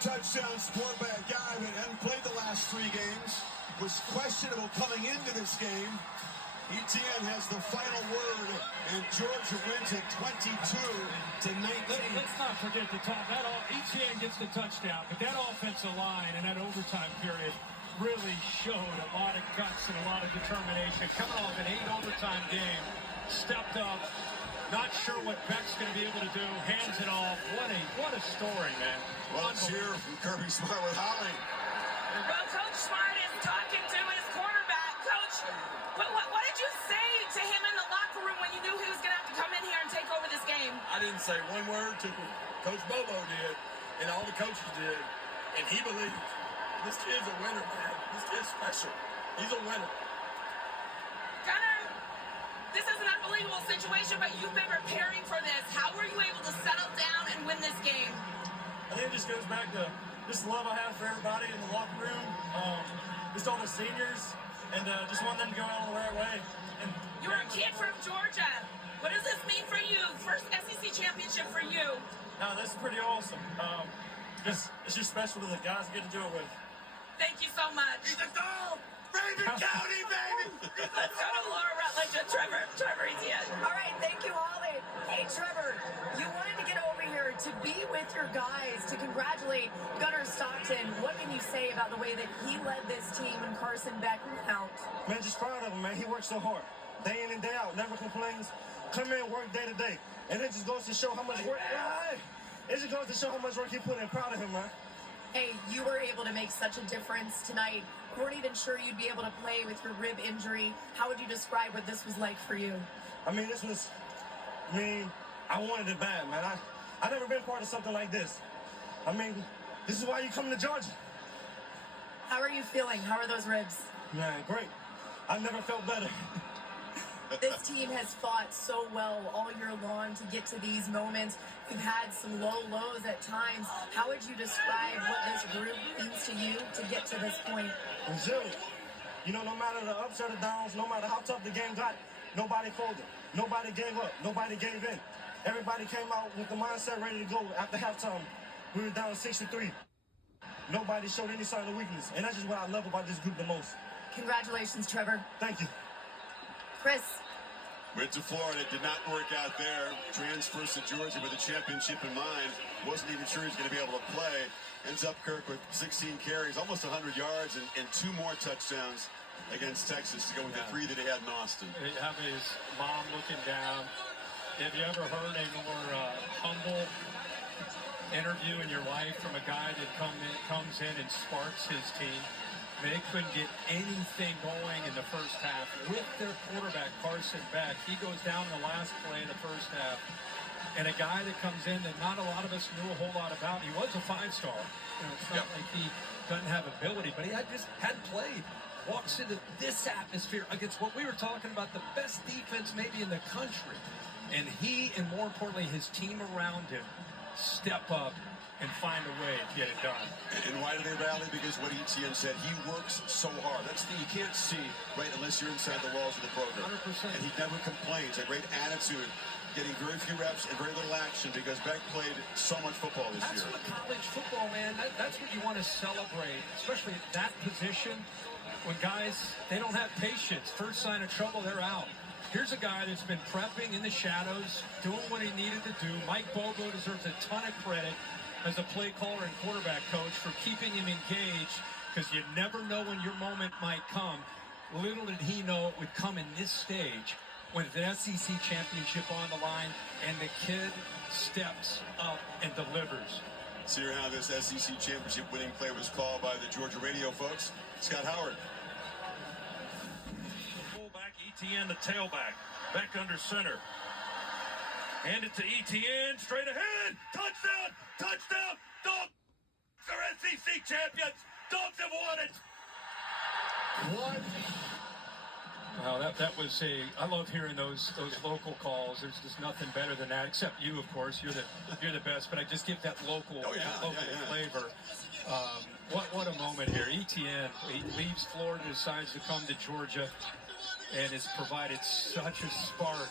touchdowns, quarterback guy that hadn't played the last 3 games, was questionable coming into this game. ETN has the final word, and Georgia wins it 22-19. Let's not forget the top. ETN gets the touchdown, but that offensive line and that overtime period really showed a lot of guts and a lot of determination. Coming off an 8 overtime game, stepped up. Not sure what Beck's going to be able to do. Hands it off. What a story, man. Well, cheer from Kirby Smart with Holly. Well, Coach Smart is talking to his quarterback. Coach, what did you say to him in the locker room when you knew he was going to have to come in here and take over this game? I didn't say one word to him. Coach Bobo did, and all the coaches did, and he believed. This kid's a winner, man. This kid's special. He's a winner. Gunner, this is an unbelievable situation, but you've been preparing for this. How were you able to settle down and win this game? I think it just goes back to just the love I have for everybody in the locker room, just all the seniors, and just want them to go out the right way. And you're a kid from Georgia. What does this mean for you? First SEC championship for you. No, this is pretty awesome. It's just special to the guys I get to do it with. Thank you so much. He's a dog! Raven County, baby! Let's go to Laura Rutledge and Trevor Etienne. All right, thank you, Holly. Hey, Trevor, you wanted to get over here to be with your guys, to congratulate Gunner Stockton. What can you say about the way that he led this team and Carson Beck out? Man, just proud of him, man. He works so hard. Day in and day out, never complains. Come in, work day to day. And it just goes to show how much work. It just goes to show how much work he put in. Proud of him, man. Hey, you were able to make such a difference tonight. Weren't even sure you'd be able to play with your rib injury. How would you describe what this was like for you? I mean, I wanted it bad, man. I never been part of something like this. I mean, this is why you come to Georgia. How are you feeling? How are those ribs? Man, great. I've never felt better. This team has fought so well all year long to get to these moments. You've had some low lows at times. How would you describe what this group means to you to get to this point? Resilient. You know, no matter the ups or the downs, no matter how tough the game got, nobody folded. Nobody gave up. Nobody gave in. Everybody came out with the mindset ready to go after halftime. We were down 6-3. Nobody showed any sign of weakness. And that's just what I love about this group the most. Congratulations, Trevor. Thank you. Chris. Went to Florida, did not work out there. Transfers to Georgia with a championship in mind. Wasn't even sure he was going to be able to play. Ends up Kirk with 16 carries, almost 100 yards, and 2 more touchdowns against Texas to go with the 3 that he had in Austin. Have his mom looking down. Have you ever heard a more humble interview in your life from a guy that comes in and sparks his team? I mean, they couldn't get anything going in the first half with their quarterback, Carson Beck. He goes down in the last play of the first half. And a guy that comes in that not a lot of us knew a whole lot about. He was a 5-star. You know, it's not like he doesn't have ability, but he hadn't played. Walks into this atmosphere against what we were talking about, the best defense maybe in the country. And he, and more importantly, his team around him, step up and find a way to get it done. And why do they rally? Because what ETN said, he works so hard. That's the thing you can't see, right, unless you're inside the walls of the program. 100%. And he never complains. A great attitude, getting very few reps and very little action because Beck played so much football this year. That's what college football, man. That's what you want to celebrate, especially at that position when guys, they don't have patience. First sign of trouble, they're out. Here's a guy that's been prepping in the shadows, doing what he needed to do. Mike Bobo deserves a ton of credit as a play caller and quarterback coach for keeping him engaged, because you never know when your moment might come. Little did he know it would come in this stage with the SEC championship on the line, and the kid steps up and delivers. Let's hear how this SEC championship winning play was called by the Georgia radio folks. Scott Howard. Fullback, ETN, the tailback. Beck under center. Hand it to ETN, straight ahead. Touchdown! Touchdown! Dogs are SEC champions! Dogs have won it! What? Well, that was I love hearing those local calls. There's just nothing better than that, except you, of course. You're the best, but I just give that local flavor. What a moment here. ETN, he leaves Florida, decides to come to Georgia, and has provided such a spark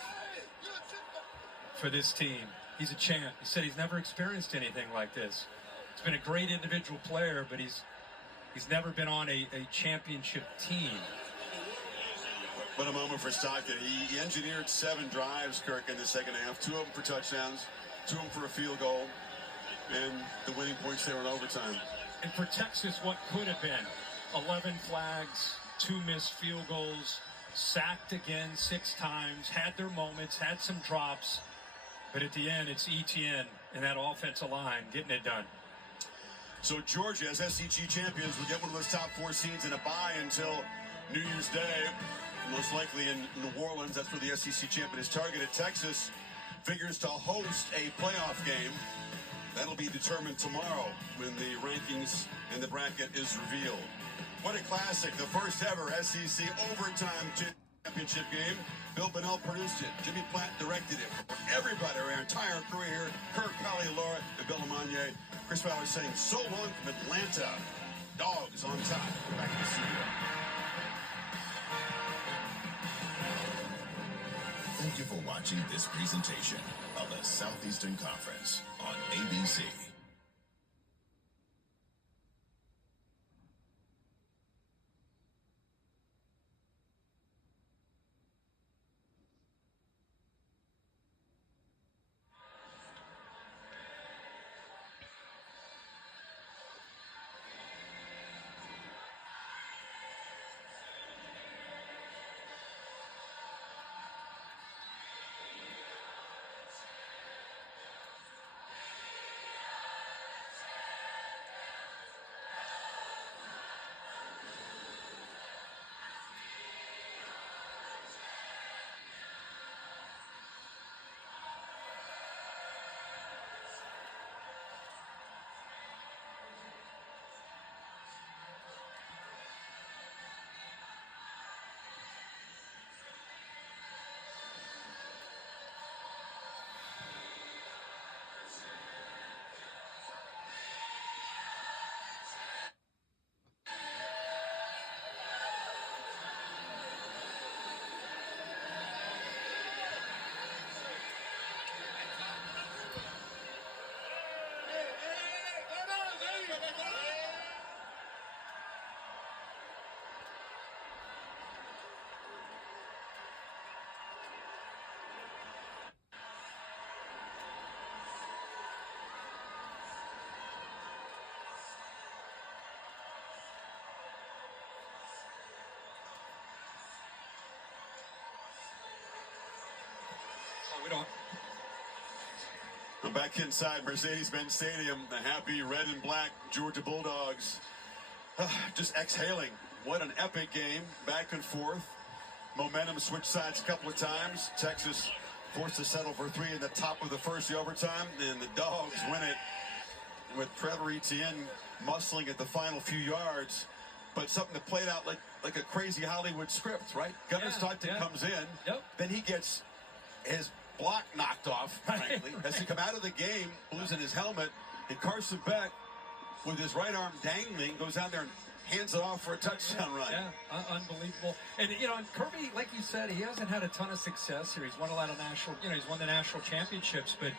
for this team. He's a champ. He said he's never experienced anything like this. He's been a great individual player, but he's never been on a championship team. What a moment for Stockton. He engineered 7 drives, Kirk, in the second half. 2 of them for touchdowns, 2 of them for a field goal, and the winning points there in overtime. And for Texas, what could have been 11 flags, 2 missed field goals, sacked again 6 times, had their moments, had some drops, but at the end, it's ETN and that offensive line getting it done. So Georgia, as SEC champions, will get one of those top 4 seeds in a bye until New Year's Day, most likely in New Orleans. That's where the SEC champion is targeted. Texas figures to host a playoff game. That'll be determined tomorrow when the rankings and the bracket is revealed. What a classic, the first ever SEC overtime championship game. Bill Bonnell produced it. Jimmy Platt directed it. For everybody, our entire career, Kirk, Holly, Laura, and Bill Lamagna. Chris Fowler saying so long from Atlanta. Dogs on top. Back to the studio. Thank you for watching this presentation of the Southeastern Conference on ABC. We don't. I'm back inside Mercedes-Benz Stadium. The happy red and black Georgia Bulldogs just exhaling. What an epic game. Back and forth. Momentum switched sides a couple of times. Texas forced to settle for 3 in the top of the first overtime. Then the Dogs win it with Trevor Etienne muscling at the final few yards. But something that played out like a crazy Hollywood script, right? Gunnar Stockton comes in. Yep. Then he gets his block knocked off, frankly, as he come out of the game, losing his helmet, and Carson Beck, with his right arm dangling, goes out there and hands it off for a touchdown run. Yeah, unbelievable. And, and Kirby, like you said, he hasn't had a ton of success here. He's won a lot of he's won the national championships, but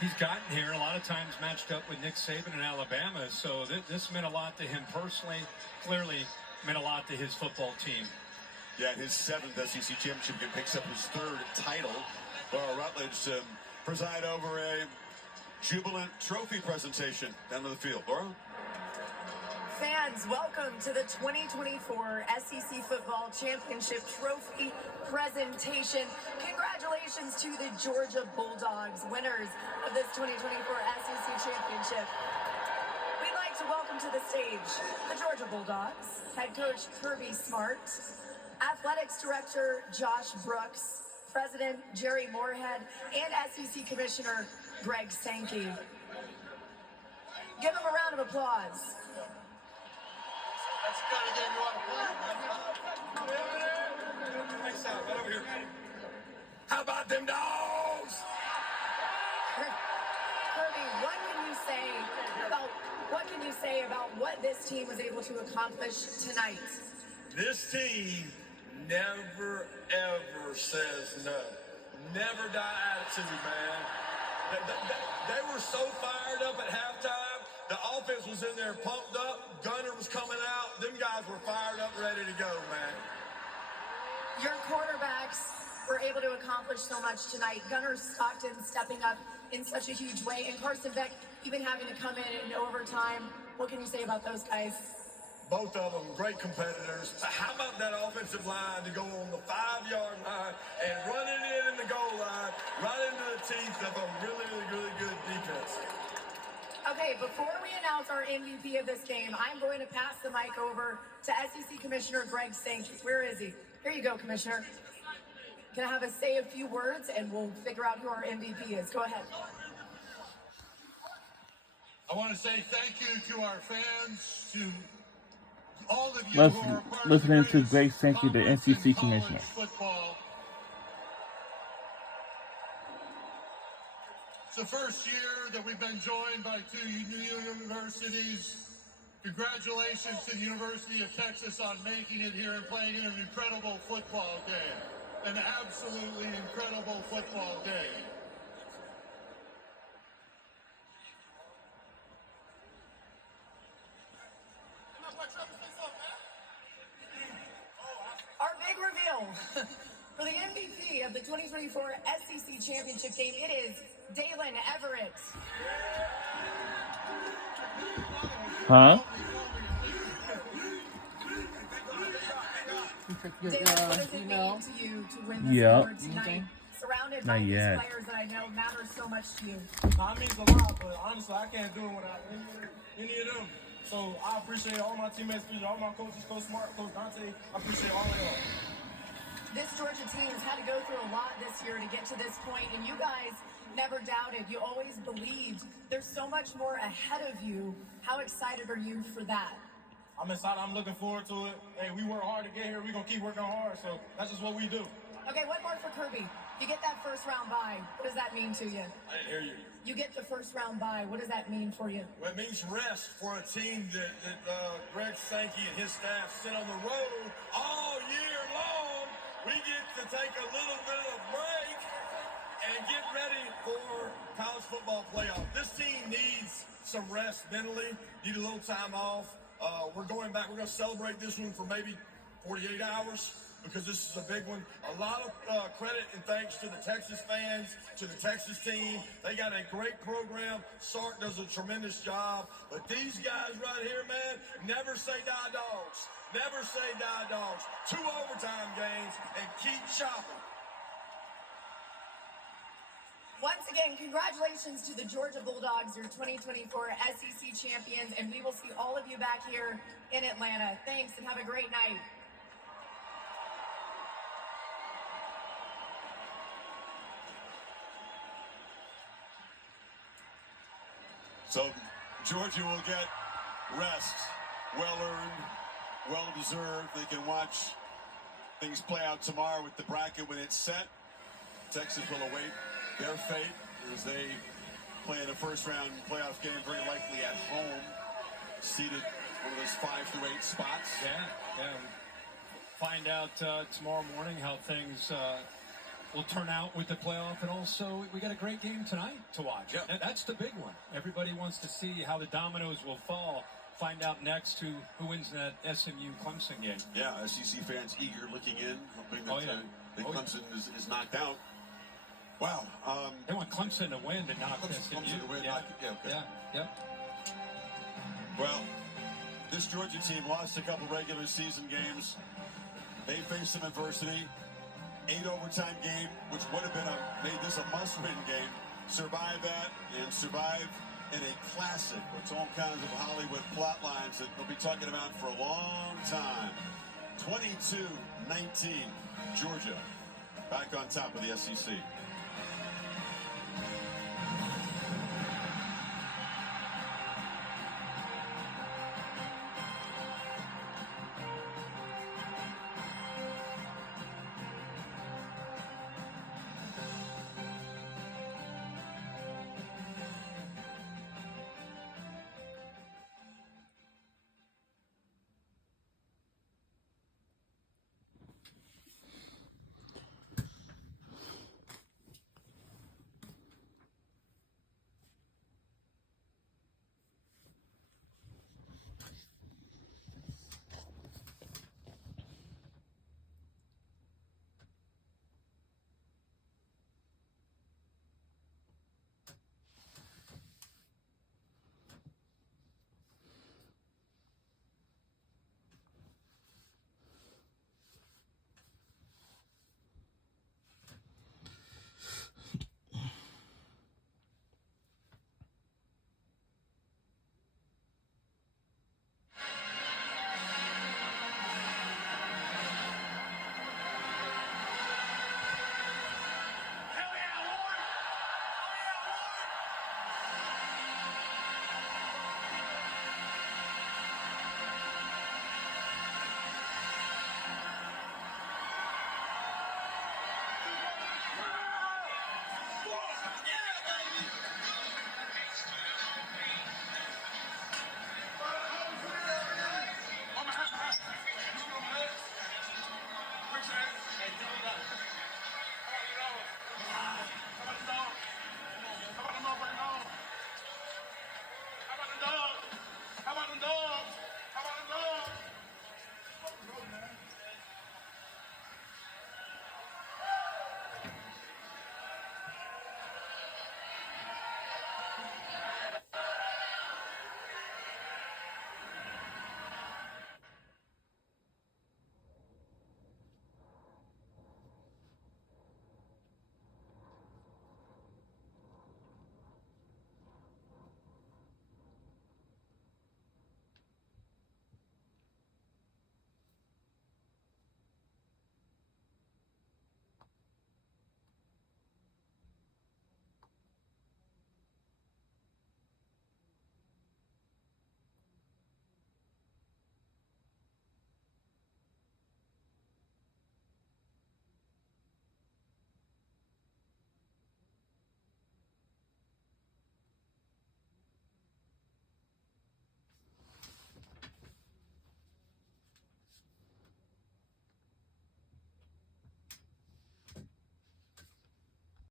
he's gotten here a lot of times matched up with Nick Saban in Alabama. So this meant a lot to him personally, clearly meant a lot to his football team. Yeah, his 7th SEC championship game, picks up his 3rd title. Laura Rutledge preside over a jubilant trophy presentation down to the field. Laura? Fans, welcome to the 2024 SEC Football Championship Trophy presentation. Congratulations to the Georgia Bulldogs, winners of this 2024 SEC Championship. We'd like to welcome to the stage the Georgia Bulldogs, head coach Kirby Smart, athletics director Josh Brooks, President Jerry Moorhead, and SEC Commissioner Greg Sankey. Give them a round of applause. That's the kind of game you want to play. Next time, right over here. How about them dogs? Kirby, what can you say about what this team was able to accomplish tonight? This team never, ever says no. Never die attitude, man. They were so fired up at halftime. The offense was in there pumped up. Gunner was coming out. Them guys were fired up, ready to go, man. Your quarterbacks were able to accomplish so much tonight. Gunnar Stockton stepping up in such a huge way, and Carson Beck even having to come in overtime. What can you say about those guys? Both of them great competitors. How about that offensive line to go on the 5-yard line and run it in the goal line, right into the teeth of a really, really good defense. Okay, before we announce our MVP of this game, I'm going to pass the mic over to SEC Commissioner Greg Sankey. Where is he? Here you go, Commissioner. Can I have us say a few words and we'll figure out who our MVP is? Go ahead. I want to say thank you to our fans, to all of you Let's who are part listening of to the Greg Sankey, the greatest conference in NCC commissioner. college football. It's the first year that we've been joined by 2 new universities. Congratulations to the University of Texas on making it here and playing in an incredible football game. An absolutely incredible football game. Our big reveal for the MVP of the 2024 SEC Championship game, it is Dalen Everett. Huh? Dalen, what does it mean to you to win this Yeah. award tonight? Surrounded by Not these yet. players that I know matter so much to you. It means a lot, but honestly, I can't do it without any of them. So I appreciate all my teammates, all my coaches, Coach Smart, Coach Dante. I appreciate all of y'all. This Georgia team has had to go through a lot this year to get to this point, and you guys never doubted. You always believed. There's so much more ahead of you. How excited are you for that? I'm excited. I'm looking forward to it. Hey, we work hard to get here. We're going to keep working hard. So that's just what we do. Okay, one more for Kirby. You get that first round bye. What does that mean to you? I didn't hear you. You get the first round bye. What does that mean for you? Well, it means rest for a team that Greg Sankey and his staff sit on the road all year long. We get to take a little bit of break and get ready for college football playoff. This team needs some rest mentally, need a little time off. We're going back. We're going to celebrate this one for maybe 48 hours because this is a big one. A lot of credit and thanks to the Texas fans, to the Texas team. They got a great program. Sark does a tremendous job. But these guys right here, man, never say die dogs. Never say die dogs. 2 overtime games and keep chopping. Once again, congratulations to the Georgia Bulldogs, your 2024 SEC champions, and we will see all of you back here in Atlanta. Thanks, and have a great night. So Georgia will get rest, well-earned, well-deserved. They can watch things play out tomorrow with the bracket when it's set. Texas will await their fate as they play in a first-round playoff game, very likely at home, seated one of those 5 through 8 spots. Yeah. Find out tomorrow morning how things will turn out with the playoff, and also we got a great game tonight to watch. Yep. That's the big one. Everybody wants to see how the dominoes will fall. Find out next who wins that SMU Clemson game. Yeah, SEC fans eager looking in, hoping that Clemson is knocked out. Wow. They want Clemson to win to knock SMU. Clemson to win. Yeah. Well, this Georgia team lost a couple regular season games. They faced some adversity. 8 overtime game, which would have been made this a must-win game. Survive that and survive in a classic with all kinds of Hollywood plot lines that we'll be talking about for a long time. 22-19, Georgia back on top of the SEC.